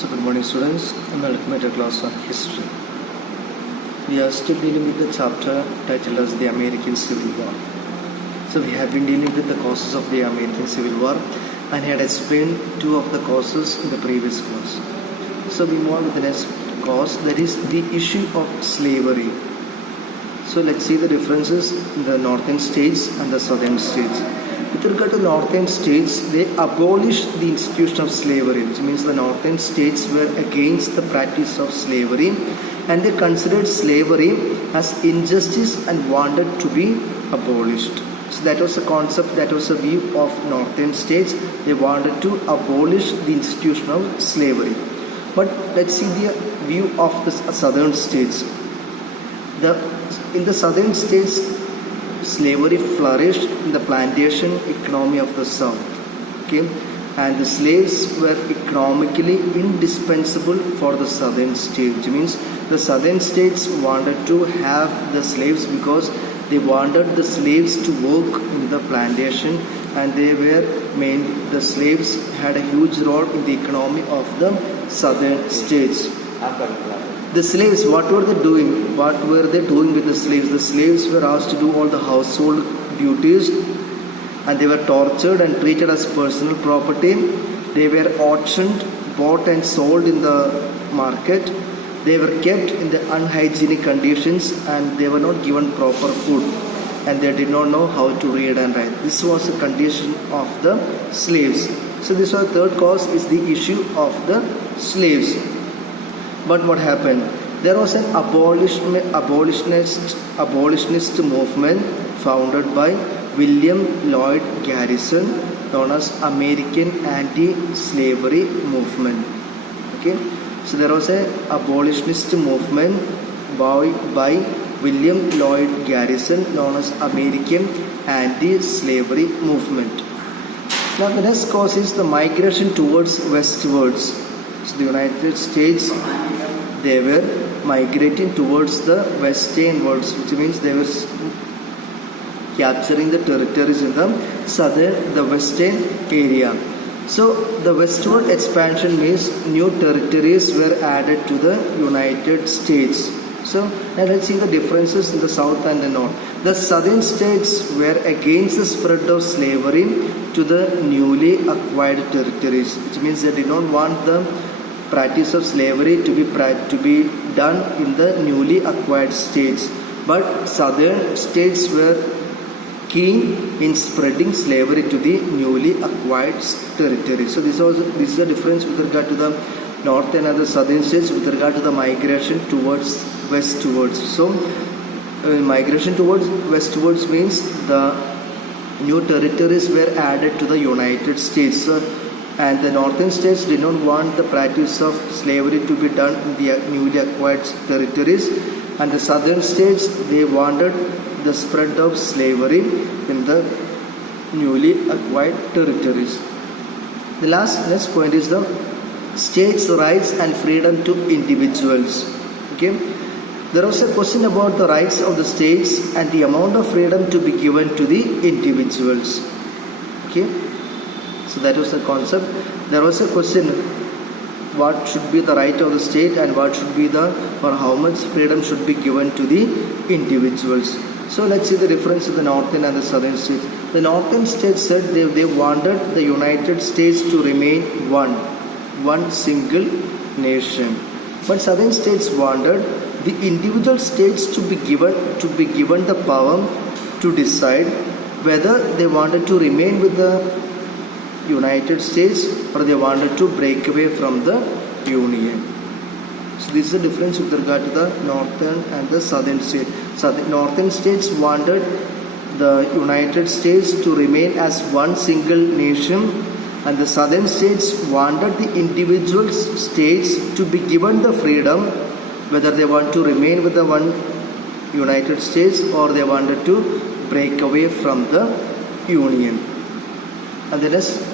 So good morning students, and welcome to a class on history. We are still dealing with the chapter titled as the American Civil War. So we have been dealing with the causes of the American Civil War and had explained two of the causes in the previous class. So we move on with the next cause, that is the issue of slavery. So let's see the differences in the northern states and the southern states. With regard to northern states, they abolished the institution of slavery, which means the northern states were against the practice of slavery and they considered slavery as injustice and wanted to be abolished. So that was a concept, that was a view of northern states. They wanted to abolish the institution of slavery. But let's see the view of the southern states. In the southern states, slavery flourished in the plantation economy of the south, and the slaves were economically indispensable for the southern states, which means the southern states wanted to have the slaves because they wanted the slaves to work in the plantation, and the slaves had a huge role in the economy of the southern states. The slaves, what were they doing? What were they doing with the slaves? The slaves were asked to do all the household duties, and they were tortured and treated as personal property. They were auctioned, bought and sold in the market. They were kept in the unhygienic conditions, and they were not given proper food, and they did not know how to read and write. This was the condition of the slaves. So this was the third cause, is the issue of the slaves. But what happened? There was an abolitionist movement founded by William Lloyd Garrison, known as American Anti-Slavery Movement. So there was an abolitionist movement by William Lloyd Garrison, known as American Anti-Slavery Movement. Now the next cause is the migration towards westwards. So the United States, they were migrating towards the westernwards, which means they were capturing the territories in the western area. So the westward expansion means new territories were added to the United States. So now let's see the differences in the south and the north. The southern states were against the spread of slavery to the newly acquired territories, which means they did not want the practice of slavery to be done in the newly acquired states. But southern states were keen in spreading slavery to the newly acquired territories. So this is the difference with regard to the northern and the southern states with regard to the migration towards westwards. So migration towards westwards means the new territories were added to the United States. And the northern states did not want the practice of slavery to be done in the newly acquired territories, and the southern states, they wanted the spread of slavery in the newly acquired territories. The next point is the states' rights and freedom to individuals. There was a question about the rights of the states and the amount of freedom to be given to the individuals. So that was the concept. There was a question, what should be the right of the state and what should be or how much freedom should be given to the individuals. So let's see the difference in the northern and the southern states. The northern states said they wanted the United States to remain one single nation. But southern states wanted the individual states to be given the power to decide whether they wanted to remain with the United States or they wanted to break away from the Union. So this is the difference with regard to the northern and the southern states. So the northern states wanted the United States to remain as one single nation, and the southern states wanted the individual states to be given the freedom whether they want to remain with the one United States or they wanted to break away from the Union. And the next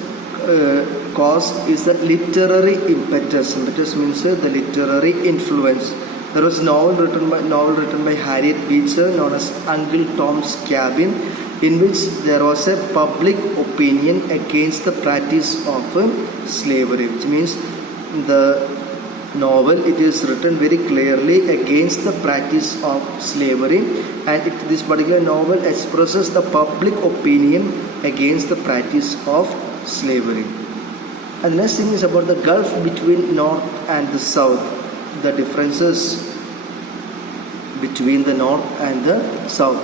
cause is the literary impetus. Impetus means the literary influence. There was a novel written by Harriet Beecher known as Uncle Tom's Cabin, in which there was a public opinion against the practice of slavery, which means the novel, it is written very clearly against the practice of slavery, and this particular novel expresses the public opinion against the practice of slavery. And the next thing is about the gulf between North and the South, the differences between the North and the South.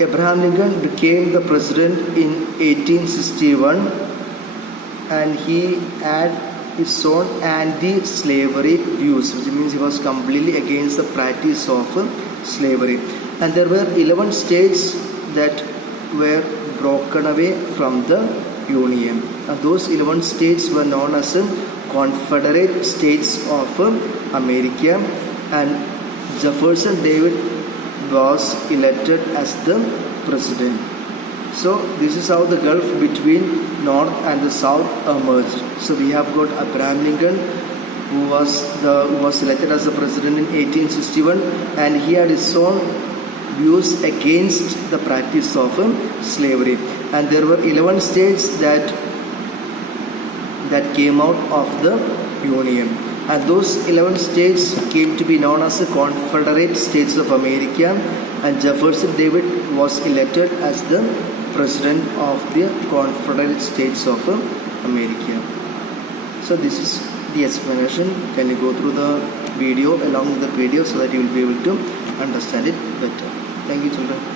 Abraham Lincoln became the president in 1861, and he had his own anti-slavery views, which means he was completely against the practice of slavery. And there were 11 states that were broken away from the Union, and those 11 states were known as Confederate States of America, and Jefferson Davis was elected as the president. So this is how the gulf between North and the South emerged. So we have got Abraham Lincoln, who was elected as the president in 1861, and he had his own views against the practice of slavery. And there were 11 states that came out of the Union, and those 11 states came to be known as the Confederate States of America, and Jefferson Davis was elected as the president of the Confederate States of America. So this is the explanation. Can you go through the video along with the PDF so that you will be able to understand it better. Thank you, children.